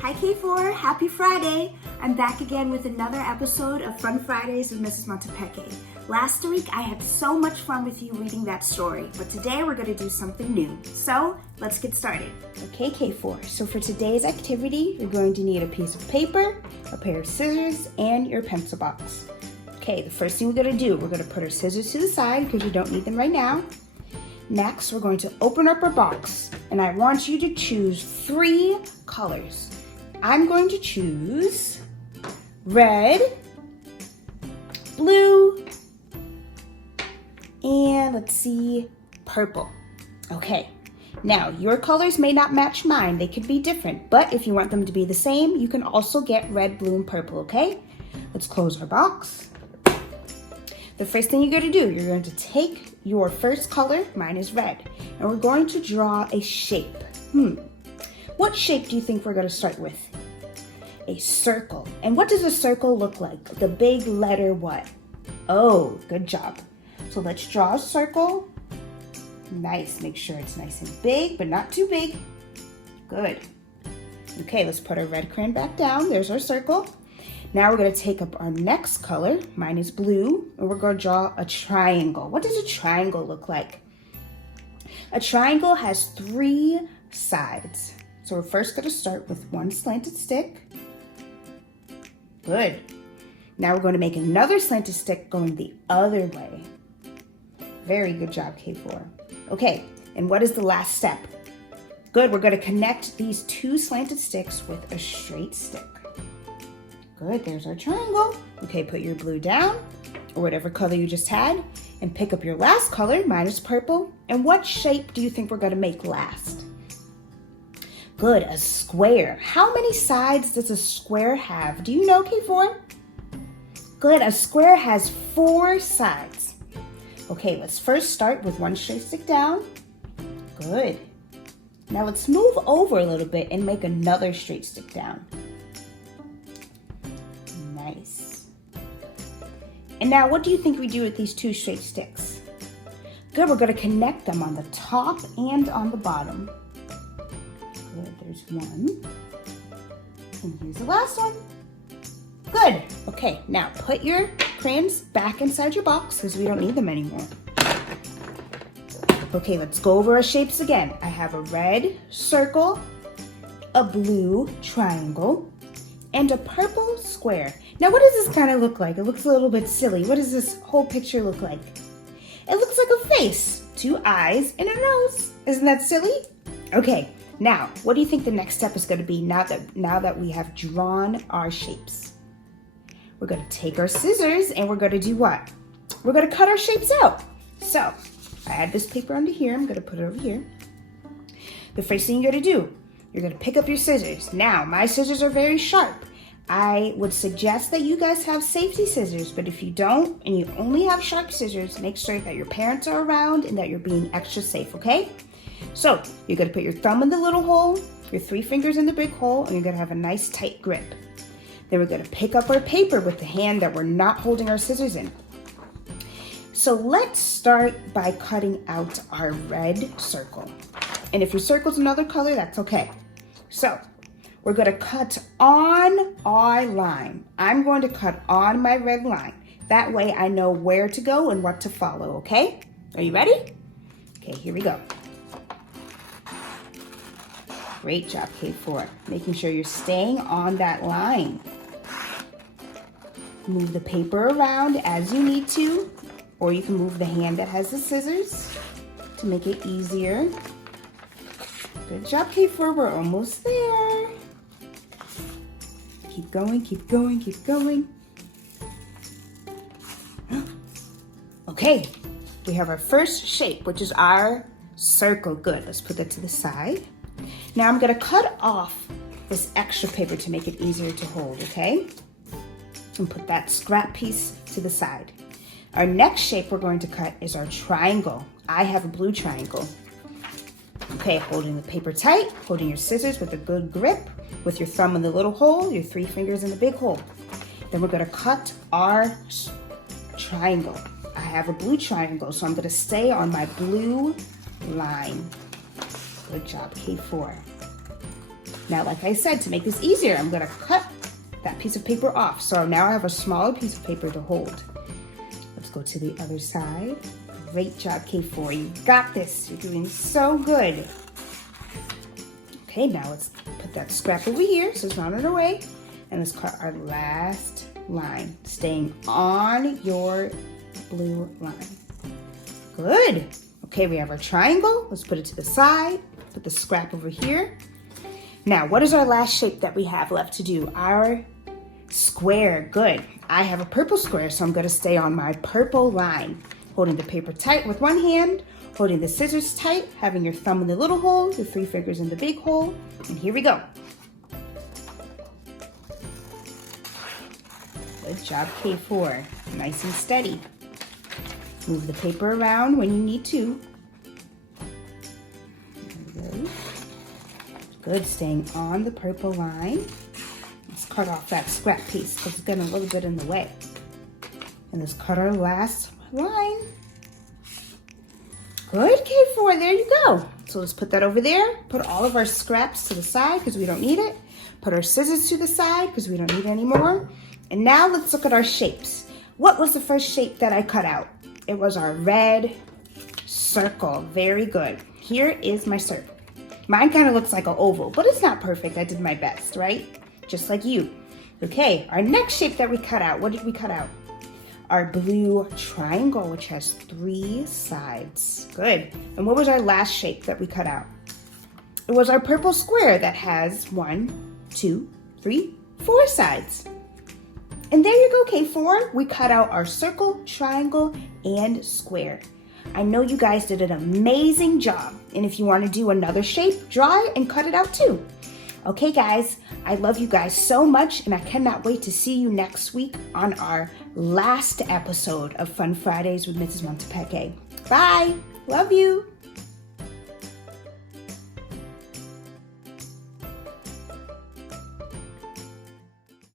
Hi K4, happy Friday! I'm back again with another episode of Fun Fridays with Mrs. Montepeque. Last week I had so much fun with you reading that story, but today we're going to do something new. So let's get started. Okay K4, so for today's activity you're going to need a piece of paper, a pair of scissors, and your pencil box. Okay, the first thing we're going to do, we're going to put our scissors to the side because you don't need them right now. Next, we're going to open up our box, and I want you to choose 3 colors. I'm going to choose red, blue, and let's see, purple. Okay, now your colors may not match mine. They could be different, but if you want them to be the same, you can also get red, blue, and purple, okay? Let's close our box. The first thing you're going to do, you're going to take your first color, mine is red, and we're going to draw a shape. What shape do you think we're going to start with? A circle. And what does a circle look like? The big letter what? Oh, good job. So let's draw a circle. Nice. Make sure it's nice and big, but not too big. Good. Okay, let's put our red crayon back down. There's our circle. Now we're going to take up our next color. Mine is blue, and we're going to draw a triangle. What does a triangle look like? A triangle has 3 sides. So we're first going to start with one slanted stick. Good. Now we're going to make another slanted stick going the other way. Very good job, K4. Okay, and what is the last step? Good, we're going to connect these 2 slanted sticks with a straight stick. Good, there's our triangle. Okay, put your blue down, or whatever color you just had, and pick up your last color. Mine is purple. And what shape do you think we're going to make last? Good, a square. How many sides does a square have? Do you know, K4? Good, a square has 4 sides. Okay, let's first start with one straight stick down. Good. Now let's move over a little bit and make another straight stick down. Nice. And now what do you think we do with these 2 straight sticks? Good, we're going to connect them on the top and on the bottom. Good, there's one. And here's the last one. Good. Okay, now put your crayons back inside your box because we don't need them anymore. Okay, let's go over our shapes again. I have a red circle, a blue triangle, and a purple square. Now what does this kind of look like? It looks a little bit silly. What does this whole picture look like? It looks like a face, 2 eyes, and a nose. Isn't that silly? Okay. Now, what do you think the next step is going to be now that we have drawn our shapes? We're going to take our scissors and we're going to do what? We're going to cut our shapes out. So, I add this paper onto here. I'm going to put it over here. The first thing you're going to do, you're going to pick up your scissors. Now, my scissors are very sharp. I would suggest that you guys have safety scissors, but if you don't and you only have sharp scissors, make sure that your parents are around and that you're being extra safe, okay? So, you're going to put your thumb in the little hole, your 3 fingers in the big hole, and you're going to have a nice tight grip. Then we're going to pick up our paper with the hand that we're not holding our scissors in. So let's start by cutting out our red circle. And if your circle's another color, that's okay. So, we're going to cut on our line. I'm going to cut on my red line. That way I know where to go and what to follow, okay? Are you ready? Okay, here we go. Great job, K4. Making sure you're staying on that line. Move the paper around as you need to, or you can move the hand that has the scissors to make it easier. Good job, K4. We're almost there. Keep going, keep going, keep going. Okay, we have our first shape, which is our circle. Good, let's put that to the side. Now I'm going to cut off this extra paper to make it easier to hold, okay? And put that scrap piece to the side. Our next shape we're going to cut is our triangle. I have a blue triangle. Okay, holding the paper tight, holding your scissors with a good grip, with your thumb in the little hole, your 3 fingers in the big hole. Then we're going to cut our triangle. I have a blue triangle, so I'm going to stay on my blue line. Good job, K4. Now, like I said, to make this easier, I'm gonna cut that piece of paper off. So now I have a smaller piece of paper to hold. Let's go to the other side. Great job, K4. You got this. You're doing so good. Okay, now let's put that scrap over here so it's not in our way. And let's cut our last line, staying on your blue line. Good. Okay, we have our triangle. Let's put it to the side. Put the scrap over here. Now, what is our last shape that we have left to do? Our square. Good. I have a purple square, so I'm going to stay on my purple line. Holding the paper tight with one hand, holding the scissors tight, having your thumb in the little hole, your 3 fingers in the big hole, and here we go. Good job, K4. Nice and steady. Move the paper around when you need to. There we go. Good, staying on the purple line. Let's cut off that scrap piece because it's getting a little bit in the way. And let's cut our last line. Good, K4, there you go. So let's put that over there. Put all of our scraps to the side because we don't need it. Put our scissors to the side because we don't need it anymore. And now let's look at our shapes. What was the first shape that I cut out? It was our red circle. Very good. Here is my circle. Mine kind of looks like an oval, but it's not perfect. I did my best, right? Just like you. Okay, our next shape that we cut out, what did we cut out? Our blue triangle, which has 3 sides. Good. And what was our last shape that we cut out? It was our purple square that has 1, 2, 3, 4 sides. And there you go, K4. We cut out our circle, triangle, and square. I know you guys did an amazing job. And if you want to do another shape, draw it and cut it out too. Okay, guys, I love you guys so much, and I cannot wait to see you next week on our last episode of Fun Fridays with Mrs. Montepeque. Bye. Love you.